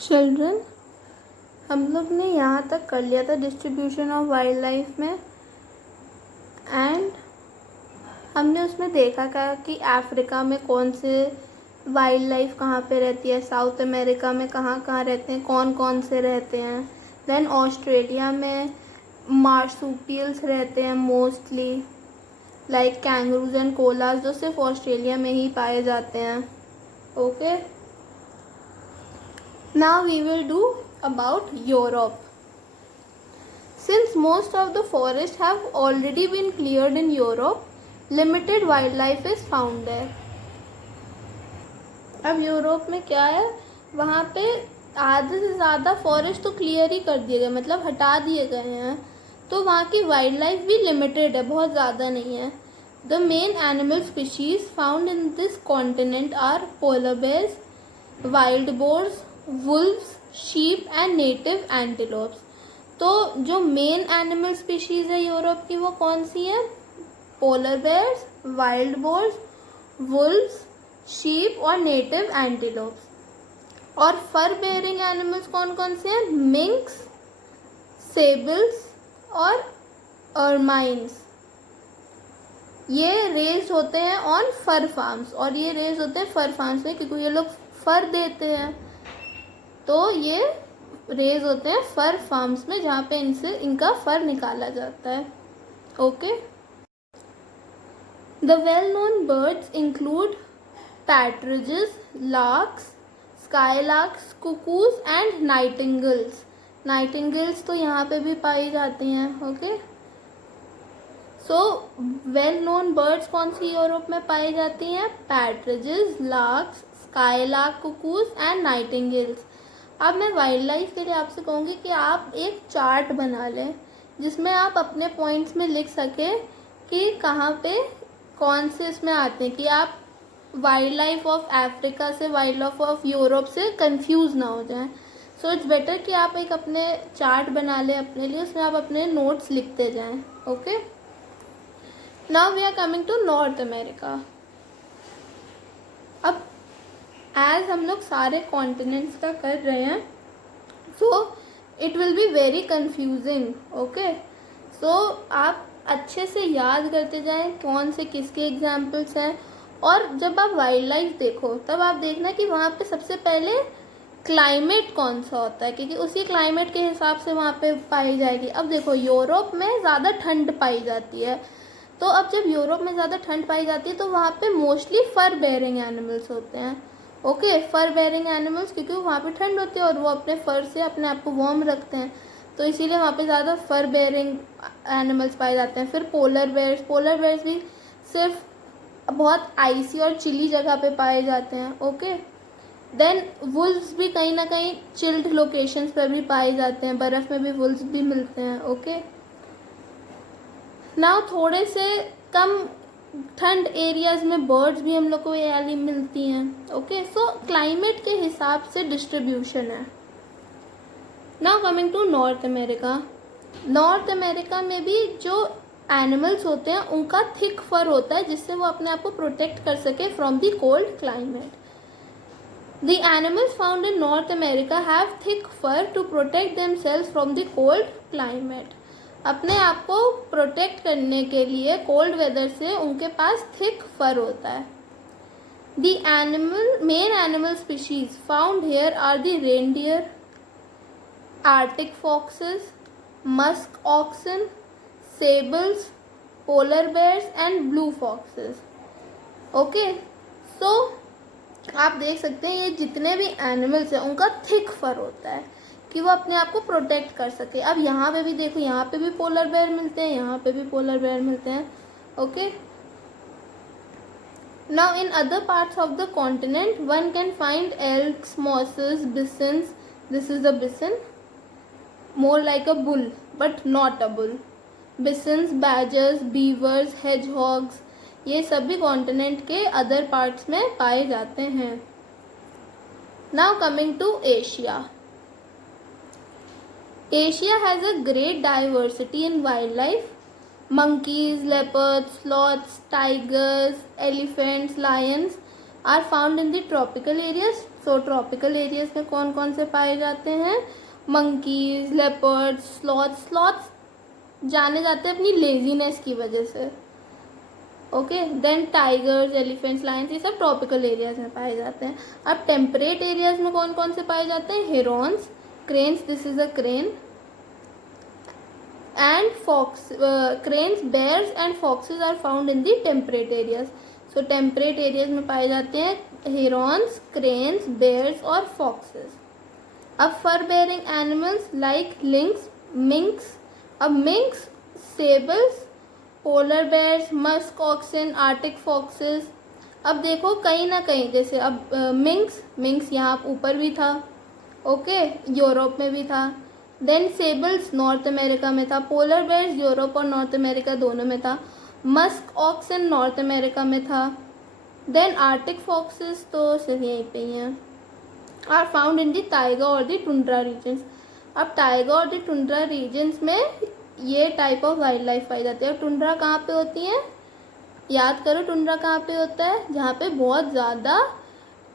Children, हम लोग ने यहाँ तक कर लिया था डिस्ट्रीब्यूशन ऑफ वाइल्ड लाइफ में। एंड हमने उसमें देखा क्या कि अफ्रीका में कौन से वाइल्ड लाइफ कहाँ पे रहती है, साउथ अमेरिका में कहाँ कहाँ रहते हैं, कौन कौन से रहते हैं। देन ऑस्ट्रेलिया में मार्सुपियल्स रहते हैं mostly, like kangaroos and koalas, जो सिर्फ ऑस्ट्रेलिया में ही पाए जाते हैं। Okay, now we will do about Europe. Since most of the forests have already been cleared in Europe, limited wildlife is found there. अब यूरोप में क्या है, वहाँ पे आधे से ज़्यादा फॉरेस्ट तो क्लियर ही कर दिए गए, मतलब हटा दिए गए हैं, तो वहाँ की वाइल्ड लाइफ भी लिमिटेड है, बहुत ज़्यादा नहीं है। The main animal species found in this continent are polar bears, wild boars, wolves, sheep and native antelopes. तो जो मेन एनिमल स्पीशीज है यूरोप की वो कौन सी है? Polar bears, wild boars, wolves, sheep और नेटिव एंटीलोप्स। और फर बेयरिंग एनिमल्स कौन कौन से हैं? मिंक्स, सेबल्स और अर्माइन्स। ये रेज होते हैं ऑन फर फार्म्स, और ये रेज होते हैं फर फार्म्स में क्योंकि ये लोग फर देते हैं, तो ये रेज होते हैं फर फार्म्स में जहाँ पे इनसे इनका फर निकाला जाता है। Okay, the well known birds include partridges, larks, skylarks, cuckoos and nightingales. Nightingales तो यहाँ पे भी पाई जाती हैं। Okay, so well known birds कौन सी यूरोप में पाई जाती हैं? Partridges, larks, skylark, cuckoos and nightingales. अब मैं वाइल्ड लाइफ के लिए आपसे कहूँगी कि आप एक चार्ट बना लें जिसमें आप अपने पॉइंट्स में लिख सकें कि कहाँ पे कौन से इसमें आते हैं, कि आप वाइल्ड लाइफ ऑफ अफ्रीका से वाइल्ड लाइफ ऑफ यूरोप से कंफ्यूज ना हो जाएं। सो इट्स बेटर कि आप एक अपने चार्ट बना लें अपने लिए, उसमें आप अपने नोट्स लिखते जाएं। Okay, now we are coming to North America. अब एज हम लोग सारे कॉन्टिनेंट्स का कर रहे हैं, so it will be very confusing. Okay, सो आप अच्छे से याद करते जाएं कौन से किसके एग्जाम्पल्स हैं, और जब आप वाइल्ड लाइफ देखो तब आप देखना कि वहाँ पे सबसे पहले क्लाइमेट कौन सा होता है, क्योंकि उसी क्लाइमेट के हिसाब से वहाँ पे पाई जाएगी। अब देखो यूरोप में ज़्यादा ठंड पाई जाती है, तो अब जब यूरोप में ज़्यादा ठंड पाई जाती है तो वहाँ पे मोस्टली फर बेयरिंग एनिमल्स होते हैं। ओके, फर बेयरिंग एनिमल्स, क्योंकि वहाँ पे ठंड होती है और वो अपने फर से अपने आप को वार्म रखते हैं, तो इसीलिए वहाँ पे ज़्यादा फर बेयरिंग एनिमल्स पाए जाते हैं। फिर पोलर बेयर्स भी सिर्फ बहुत आइसी और चिली जगह पे पाए जाते हैं। ओके, देन वुल्व्स भी कहीं ना कहीं चिल्ड लोकेशंस पर भी पाए जाते हैं, बर्फ़ में भी वुल्व्स भी मिलते हैं। ओके, नाउ थोड़े से कम ठंड एरियाज में बर्ड्स भी हम लोग को ये मिलती हैं। ओके, सो क्लाइमेट के हिसाब से डिस्ट्रीब्यूशन है। Now coming to North America. North America में भी जो एनिमल्स होते हैं उनका थिक फर होता है, जिससे वो अपने आप को प्रोटेक्ट कर सके from the cold climate. The animals found in North America have thick fur to protect themselves from the cold climate. अपने आप को प्रोटेक्ट करने के लिए कोल्ड वेदर से उनके पास थिक फर होता है। The main animal species found here are the reindeer, arctic foxes, musk oxen, sables, polar bears and blue foxes. Okay, सो आप देख सकते हैं ये जितने भी एनिमल्स हैं उनका थिक फर होता है कि वो अपने आप को प्रोटेक्ट कर सके। अब यहाँ पे भी देखो, यहाँ पे भी पोलर बेयर मिलते हैं, यहाँ पे भी पोलर बेयर मिलते हैं। Okay, now in other parts of the continent one can find elks, mooses, bisons. This is the bison, more like a bull but not a bull. Bisons, badgers, beavers, hedgehogs, ये सभी continent के other parts में पाए जाते हैं। Now coming to Asia. Asia has a great diversity in wildlife. Monkeys, leopards, sloths, tigers, elephants, lions are found in the tropical areas. So tropical areas में कौन कौन से पाए जाते हैं? Monkeys, leopards, sloths. स्लॉथ्स जाने जाते हैं अपनी लेजीनेस की वजह से। Okay, then tigers, elephants, lions, ये सब ट्रॉपिकल एरियाज में पाए जाते हैं। अब टेम्परेट एरियाज में कौन कौन से पाए जाते हैं? Heron's, cranes, this is a crane, and cranes, bears and foxes are found in the temperate areas. So temperate areas में पाए जाते हैं herons, cranes, bears और foxes. अब fur bearing animals like lynx, minks. अब minks, sables, polar bears, musk oxen, arctic foxes. अब देखो कहीं ना कहीं जैसे अब मिंक्स यहाँ ऊपर भी था, ओके, यूरोप में भी था। देन सेबल्स नॉर्थ अमेरिका में था। पोलर बेयर्स यूरोप और नॉर्थ अमेरिका दोनों में था। मस्क ऑक्सन नॉर्थ अमेरिका में था। देन आर्टिक फॉक्सेस तो सिर्फ यहीं पे ही हैं। Are found in the taiga और दी टुंड्रा रीजन्स। अब टाइगा और दी टुंड्रा रीजन्स में ये टाइप ऑफ वाइल्ड लाइफ पाई जाती है। और टुंड्रा कहाँ पे होती है? याद करो, टुंड्रा कहाँ पे होता है? जहाँ पे बहुत ज़्यादा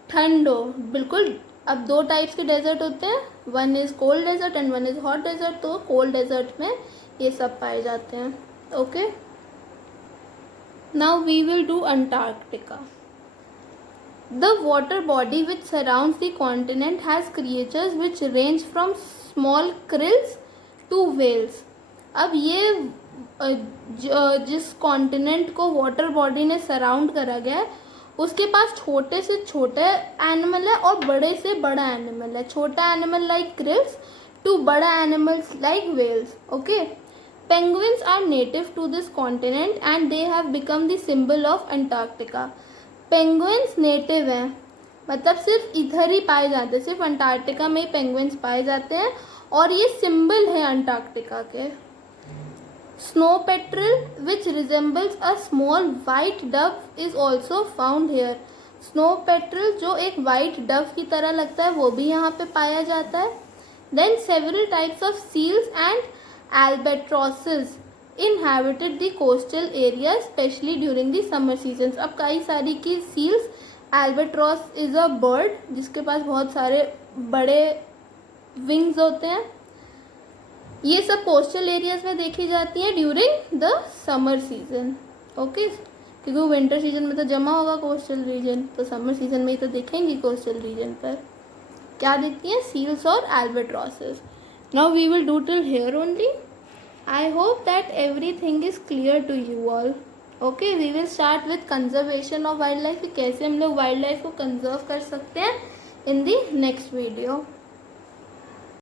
ठंड हो, बिल्कुल। अब दो टाइप्स के डेजर्ट होते हैं, one is cold desert and one is hot desert. तो कोल्ड डेजर्ट में ये सब पाए जाते हैं। Okay, now we will do Antarctica. The water body which surrounds the continent has creatures which range from small krills to whales. अब ये जिस कॉन्टिनेंट को वाटर बॉडी ने सराउंड करा गया है उसके पास छोटे से छोटे एनिमल है और बड़े से बड़ा एनिमल है। छोटा एनिमल लाइक क्रिल्स टू बड़ा animals like whales. Okay, penguins are native to this continent and they have become the symbol of Antarctica. Penguins native हैं, मतलब सिर्फ इधर ही पाए जाते हैं, सिर्फ अंटार्कटिका में ही पेंगुइन्स पाए जाते हैं और ये सिंबल है अंटार्कटिका के। Snow petrel, which resembles a small white dove, is also found here. Snow petrel जो एक white dove की तरह लगता है वो भी यहाँ पे पाया जाता है. Then several types of seals and albatrosses inhabited the coastal areas, especially during the summer seasons. अब कई सारी की seals, albatross is a bird जिसके पास बहुत सारे बड़े wings होते हैं. ये सब कोस्टल एरियाज में देखी जाती हैं during the summer season. Okay, क्योंकि विंटर सीजन में तो जमा होगा कोस्टल रीजन, तो समर सीजन में ही तो देखेंगी कोस्टल रीजन पर क्या देखती हैं, सील्स और albatrosses. Now we will do till here only. I hope that everything is clear to you all. Okay, we will start with conservation of wild life. कैसे हम लोग वाइल्ड लाइफ को conserve कर सकते हैं इन द नेक्स्ट वीडियो.